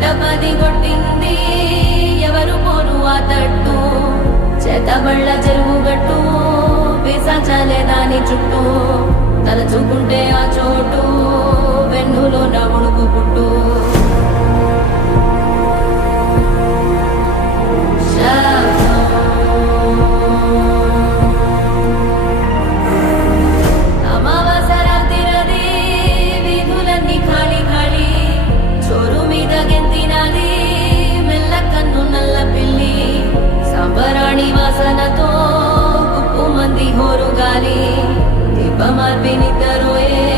కంటపది కొట్టింది. ఎవరు పోరు ఆ తట్టు? చేతబళ్ళ చెరువు గట్టు పిసాచాలే దాని చుట్టూ. తలచుకుంటే ఆ చోటు వెన్నులో నవ్వు તારી દીપમાં પીની તરોએ